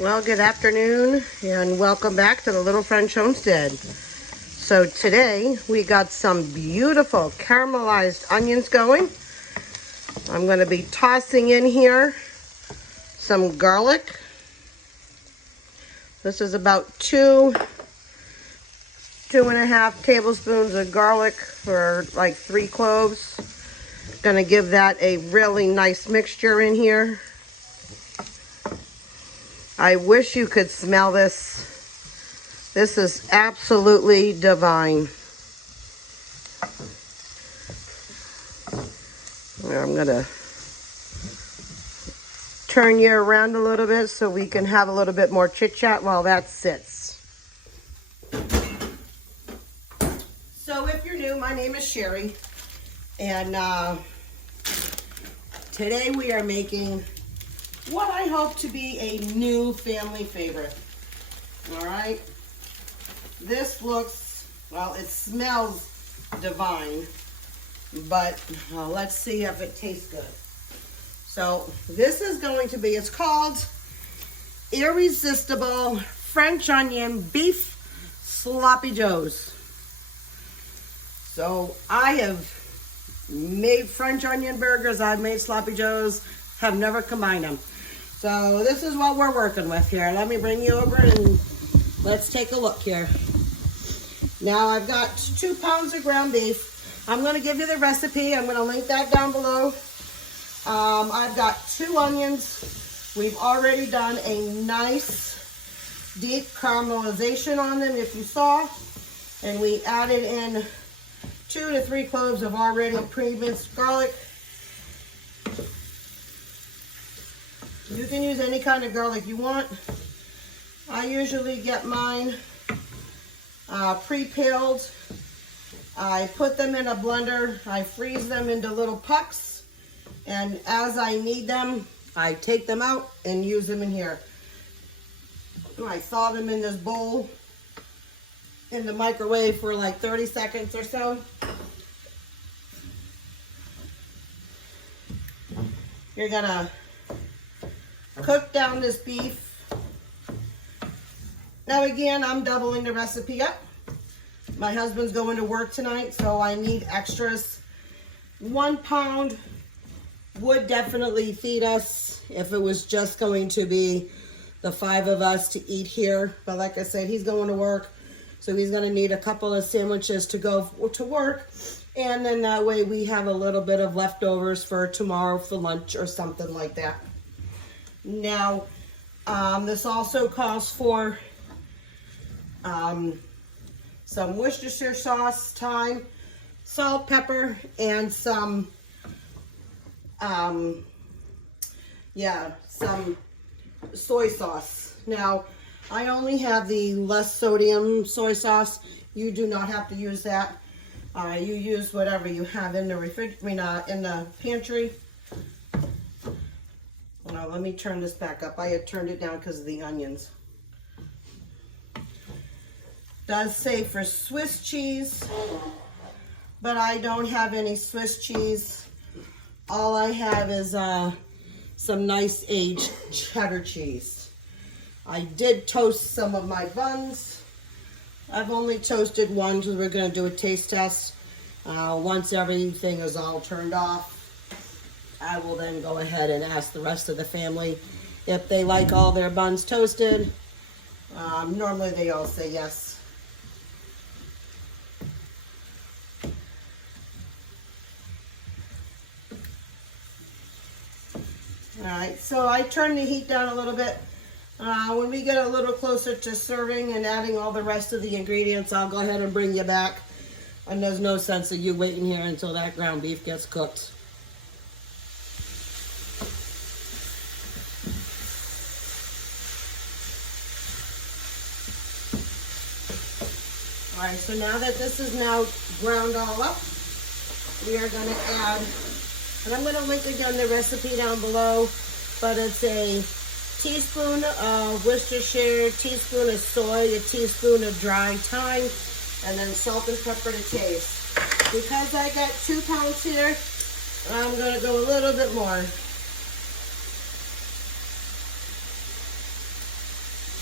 Well, good afternoon and welcome back to the Little French Homestead. So today we got some beautiful caramelized onions going. I'm going to be tossing in here some garlic. This is about 2.5 tablespoons of garlic for like 3 cloves. Gonna give that a really nice mixture in here. I wish you could smell this. This is absolutely divine. I'm gonna turn you around a little bit so we can have a little bit more chit chat while that sits. So if you're new, my name is Sherry, and today we are making what I hope to be a new family favorite. All right, this looks, well, it smells divine, but let's see if it tastes good. So this is going to be, it's called Irresistible French Onion Beef Sloppy Joes. So I have made French onion burgers, I've made sloppy joes, have never combined them. So this is what we're working with here. Let me bring you over and let's take a look here. Now I've got 2 pounds of ground beef. I'm going to give you the recipe. I'm going to link that down below. I've got 2 onions. We've already done a nice deep caramelization on them, if you saw. And we added in 2 to 3 cloves of already pre-minced garlic. You can use any kind of garlic you want. I usually get mine pre-peeled. I put them in a blender. I freeze them into little pucks. And as I need them, I take them out and use them in here. I thaw them in this bowl in the microwave for like 30 seconds or so. You're gonna cook down this beef. Now again, I'm doubling the recipe up. My husband's going to work tonight, so I need extras. 1 pound would definitely feed us if it was just going to be the 5 of us to eat here. But like I said, he's going to work, so he's going to need a couple of sandwiches to go to work. And then that way we have a little bit of leftovers for tomorrow for lunch or something like that. Now, this also calls for some Worcestershire sauce, thyme, salt, pepper, and some soy sauce. Now, I only have the less sodium soy sauce. You do not have to use that. You use whatever you have in the in the pantry. Now, let me turn this back up. I had turned it down because of the onions. Does say for Swiss cheese, but I don't have any Swiss cheese. All I have is some nice aged cheddar cheese. I did toast some of my buns. I've only toasted one because we're going to do a taste test. Once everything is all turned off, I will then go ahead and ask the rest of the family if they like all their buns toasted. Normally they all say yes. Alright, so I turned the heat down a little bit. When we get a little closer to serving and adding all the rest of the ingredients, I'll go ahead and bring you back. And there's no sense of you waiting here until that ground beef gets cooked. All right, so now that this is now ground all up, we are going to add, and I'm going to link again the recipe down below, but it's a teaspoon of Worcestershire, teaspoon of soy, a teaspoon of dry thyme, and then salt and pepper to taste. Because I got 2 pounds here, I'm going to go a little bit more.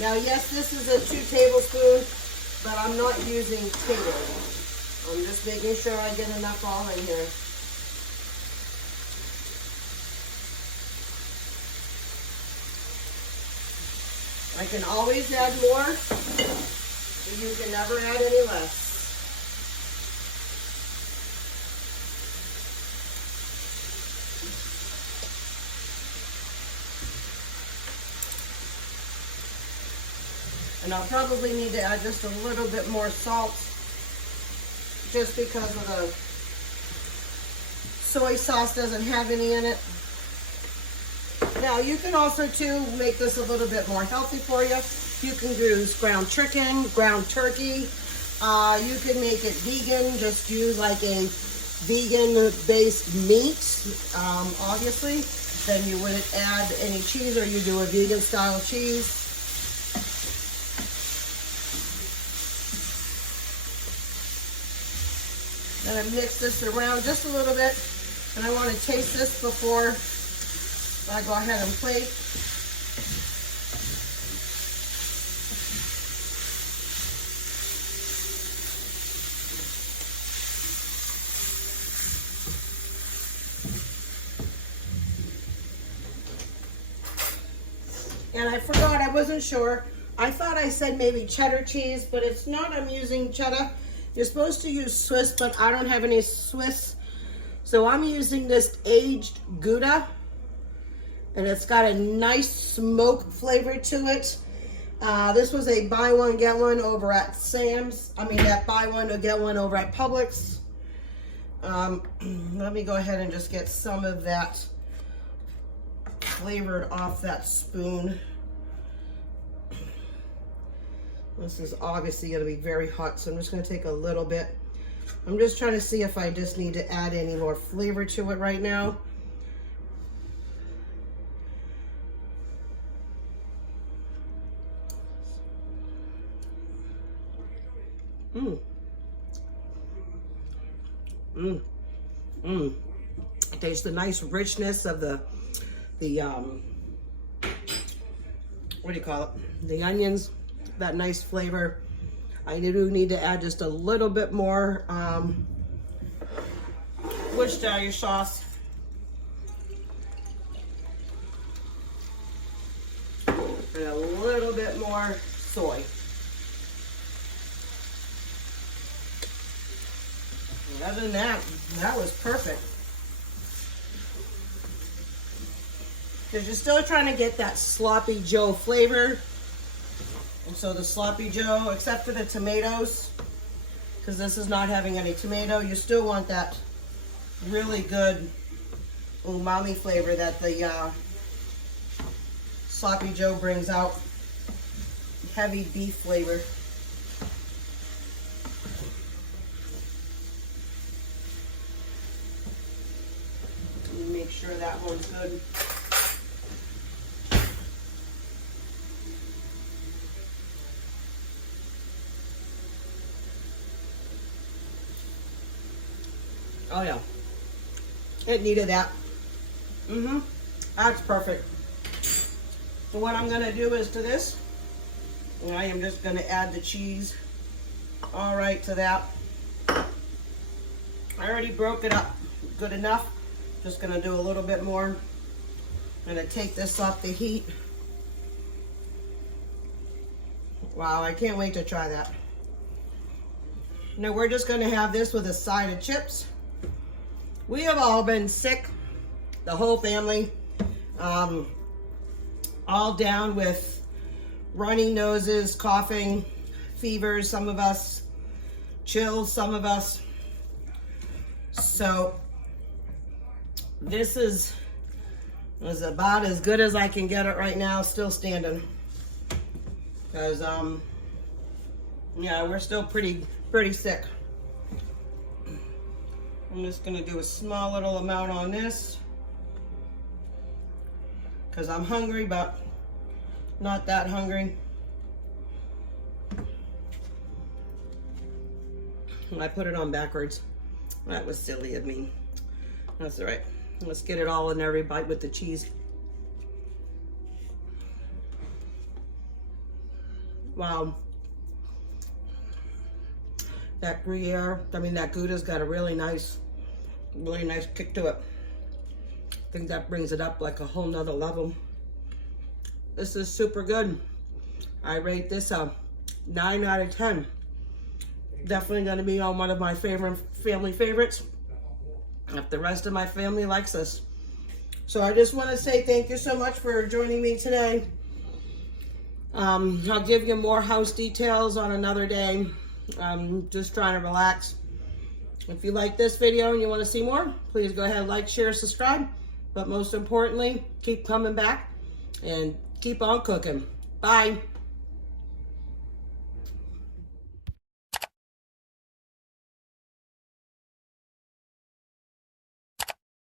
Now, yes, this is a 2 tablespoons, but I'm not using potatoes. I'm just making sure I get enough all in here. I can always add more, but you can never add any less. And I'll probably need to add just a little bit more salt, just because of the soy sauce doesn't have any in it. Now, you can also, too, make this a little bit more healthy for you. You can use ground chicken, ground turkey. You can make it vegan. Just use like a vegan-based meat, obviously. Then you wouldn't add any cheese, or you do a vegan-style cheese. Then I mix this around just a little bit, and I want to taste this before I go ahead and plate. And I forgot, I wasn't sure. I thought I said maybe cheddar cheese, but it's not. I'm using cheddar. You're supposed to use Swiss, but I don't have any Swiss. So I'm using this aged Gouda. And it's got a nice smoke flavor to it. This was a buy one, get one over at Sam's. I mean, that buy one or get one over at Publix. Let me go ahead and just get some of that flavored off that spoon. This is obviously going to be very hot, so I'm just going to take a little bit. I'm just trying to see if I just need to add any more flavor to it right now. Taste the nice richness of the what do you call it? The onions, that nice flavor. I do need to add just a little bit more Worcestershire sauce. And a little bit more soy. Other than that, that was perfect. Because you're still trying to get that sloppy Joe flavor. And so the sloppy Joe, except for the tomatoes, because this is not having any tomato, you still want that really good umami flavor that the sloppy Joe brings out. Heavy beef flavor. Make sure that one's good. Oh yeah, it needed that. That's perfect. So what I'm gonna do is to this, I am just gonna add the cheese all right to that. I already broke it up good enough. Just gonna do a little bit more. I'm gonna take this off the heat. Wow, I can't wait to try that. Now we're just gonna have this with a side of chips. We have all been sick, the whole family, all down with runny noses, coughing, fevers, some of us, chills, some of us. So this is about as good as I can get it right now, still standing. Because, yeah, we're still pretty sick. I'm just gonna do a small little amount on this because I'm hungry, but not that hungry. And I put it on backwards. That was silly of me. That's all right. Let's get it all in every bite with the cheese. Wow. That Gruyere, that Gouda's got a really nice kick to it. I think that brings it up like a whole nother level. This is super good. I rate this a 9 out of 10. Definitely going to be on one of my family favorites if the rest of my family likes this. So I just want to say thank you so much for joining me today. I'll give you more house details on another day. I'm just trying to relax. If you like this video and you want to see more, please go ahead, like, share, subscribe. But most importantly, keep coming back and keep on cooking. Bye.